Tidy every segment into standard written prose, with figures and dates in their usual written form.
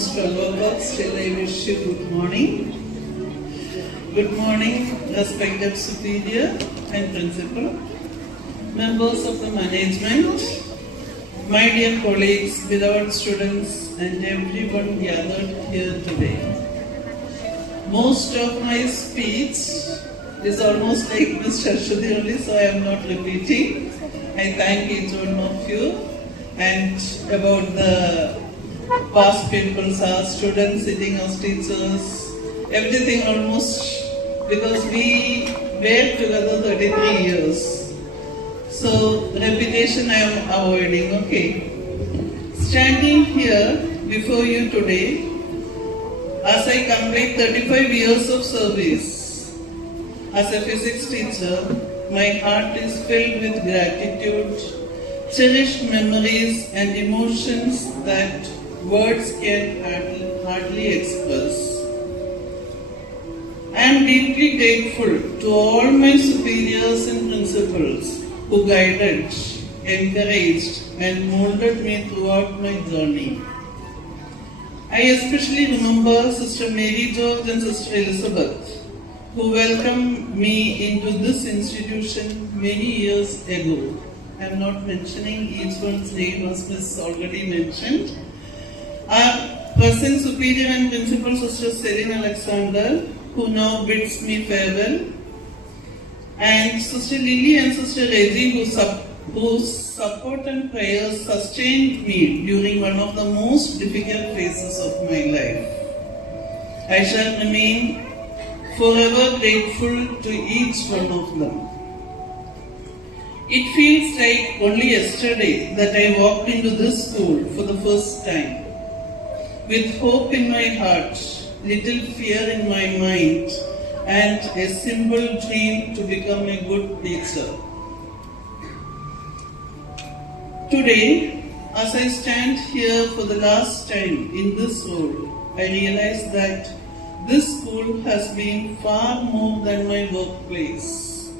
almost 12 o'clock, still I wish you good morning. Good morning, respected superior and principal, members of the management, my dear colleagues, beloved students, and everyone gathered here today. Most of my speech is almost like Mr. Ashwati only, so I am not repeating. I thank each one of you. And about the past peoples, our students sitting as teachers, everything almost, because we were together 33 years. So repetition I am avoiding, okay. Standing here before you today, as I complete 35 years of service as a physics teacher, my heart is filled with gratitude, cherished memories and emotions that words can hardly express. I am deeply grateful to all my superiors and principals who guided, encouraged and molded me throughout my journey. I especially remember Sister Mary George and Sister Elizabeth, who welcomed me into this institution many years ago. I am not mentioning each one's name as Ms. already mentioned. Our present superior and principal Sister Serene Alexander, who now bids me farewell, and Sister Lily and Sister Reggie, whose support and prayers sustained me during one of the most difficult phases of my life. I shall remain forever grateful to each one of them. It feels like only yesterday that I walked into this school for the first time, with hope in my heart, little fear in my mind, and a simple dream to become a good teacher. Today, as I stand here for the last time in this role, I realize that this school has been far more than my workplace.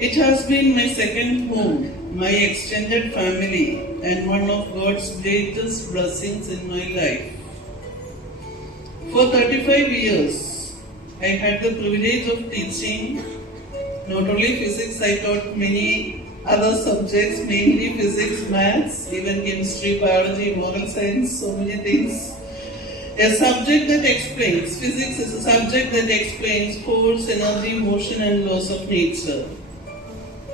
It has been my second home, my extended family, and one of God's greatest blessings in my life. For 35 years, I had the privilege of teaching not only physics, I taught many other subjects, mainly physics, maths, even chemistry, biology, moral science, so many things. A subject that explains, physics is a subject that explains force, energy, motion and laws of nature.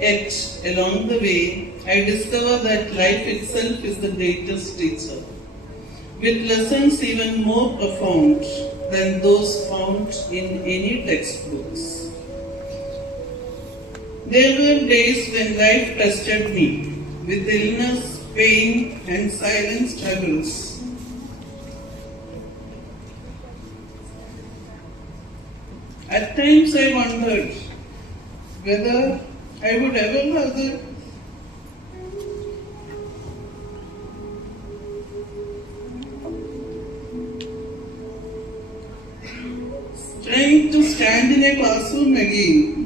Yet, along the way, I discovered that life itself is the greatest teacher, with lessons even more profound than those found in any textbooks. There were days when life tested me with illness, pain and silent struggles. At times I wondered whether I would ever have the strength to stand in a classroom again.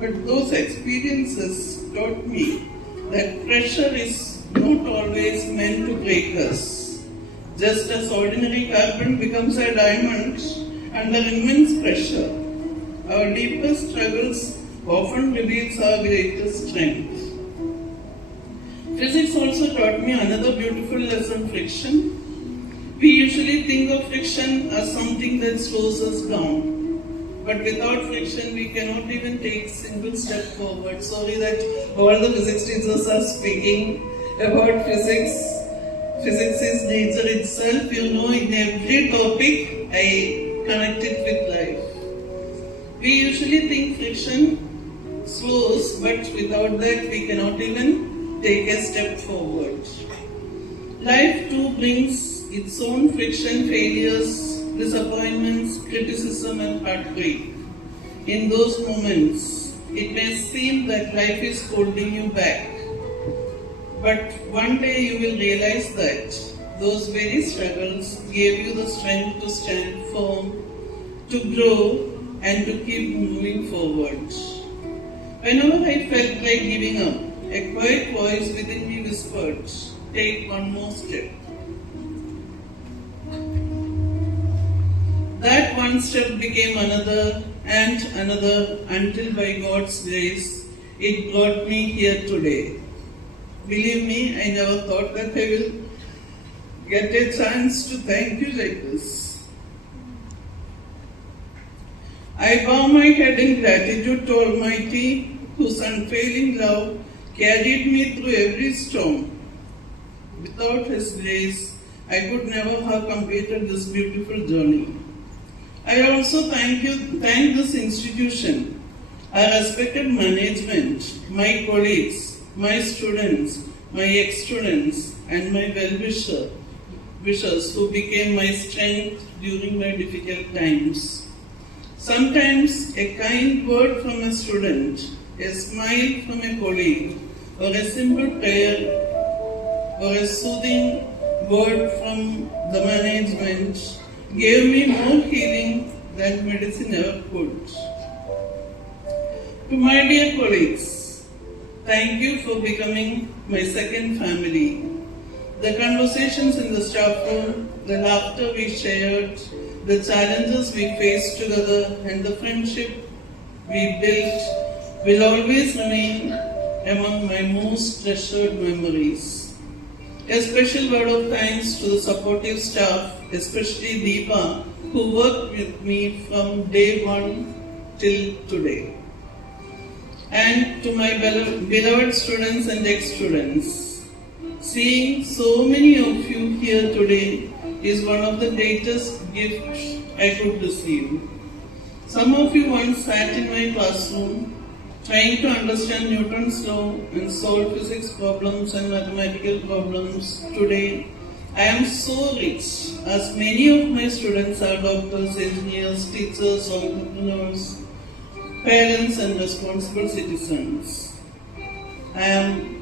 But those experiences taught me that pressure is not always meant to break us. Just as ordinary carbon becomes a diamond under immense pressure, our deepest struggles often reveals our greatest strength. Physics also taught me another beautiful lesson, friction. We usually think of friction as something that slows us down. But without friction, we cannot even take a single step forward. Sorry that all the physics teachers are speaking about physics. Physics is nature itself. You know, in every topic, I connect it with life. We usually think friction slows, but without that we cannot even take a step forward. Life too brings its own friction, failures, disappointments, criticism and heartbreak. In those moments, it may seem that life is holding you back. But one day you will realize that those very struggles gave you the strength to stand firm, to grow and to keep moving forward. Whenever I felt like giving up, a quiet voice within me whispered, "Take one more step." one step became another and another until by God's grace, it brought me here today. Believe me, I never thought that I will get a chance to thank you like this. I bow my head in gratitude to Almighty, whose unfailing love carried me through every storm. Without His grace, I could never have completed this beautiful journey. I also thank this institution, our respected management, my colleagues, my students, my ex-students, and my well-wishers who became my strength during my difficult times. Sometimes a kind word from a student, a smile from a colleague, or a simple prayer, or a soothing word from the management gave me more healing than medicine ever could. To my dear colleagues, thank you for becoming my second family. The conversations in the staff room, the laughter we shared, the challenges we faced together, and the friendship we built will always remain among my most treasured memories. A special word of thanks to the supportive staff, especially Deepa, who worked with me from day one till today. And to my beloved students and ex-students, seeing so many of you here today is one of the greatest gifts I could receive. Some of you once sat in my classroom trying to understand Newton's law and solve physics problems and mathematical problems. Today, I am so rich, as many of my students are doctors, engineers, teachers, entrepreneurs, parents and responsible citizens. I am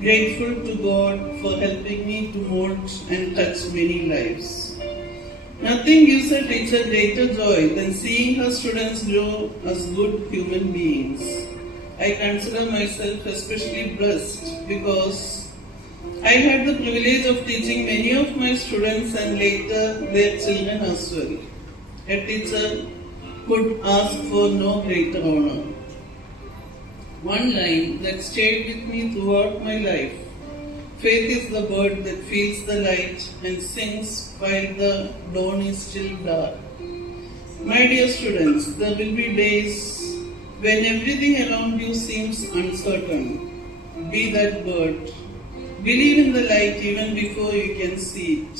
grateful to God for helping me to mold and touch many lives. Nothing gives a teacher greater joy than seeing her students grow as good human beings. I consider myself especially blessed because I had the privilege of teaching many of my students and later their children as well. A teacher could ask for no greater honor. One line that stayed with me throughout my life: faith is the bird that feels the light and sings while the dawn is still dark. My dear students, there will be days when everything around you seems uncertain. Be that bird. Believe in the light even before you can see it.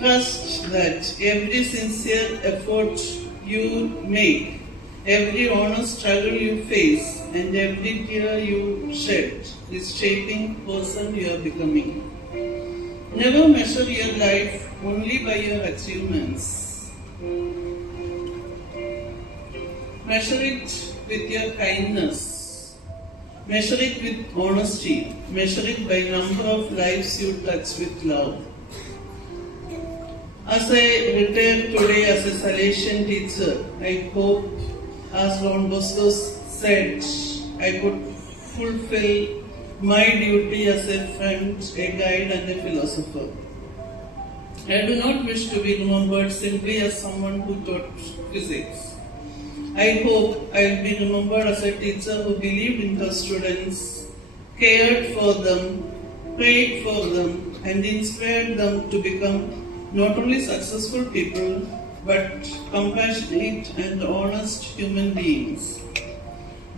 Trust that every sincere effort you make, every honest struggle you face, and every tear you shed is shaping the person you are becoming. Never measure your life only by your achievements. Measure it with your kindness. Measure it with honesty. Measure it by number of lives you touch with love. As I retire today as a Salesian teacher, I hope, as Don Bosco said, I could fulfill my duty as a friend, a guide and a philosopher. I do not wish to be remembered simply as someone who taught physics. I hope I will be remembered as a teacher who believed in her students, cared for them, prayed for them, and inspired them to become not only successful people but compassionate and honest human beings.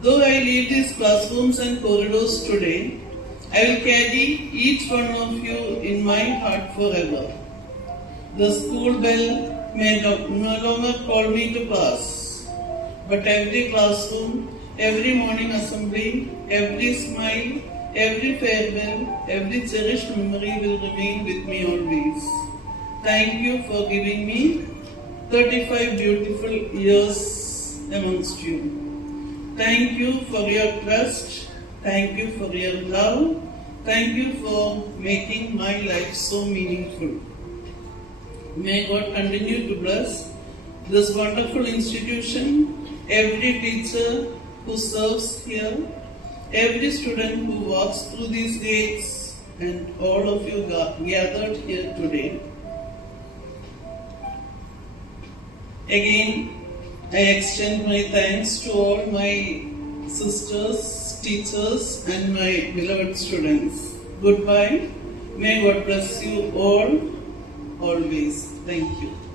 Though I leave these classrooms and corridors today, I will carry each one of you in my heart forever. The school bell may no longer call me to class, but every classroom, every morning assembly, every smile, every farewell, every cherished memory will remain with me always. Thank you for giving me 35 beautiful years amongst you. Thank you for your trust. Thank you for your love. Thank you for making my life so meaningful. May God continue to bless this wonderful institution, every teacher who serves here, every student who walks through these gates, and all of you gathered here today. Again, I extend my thanks to all my sisters, teachers, and my beloved students. Goodbye. May God bless you all, always. Thank you.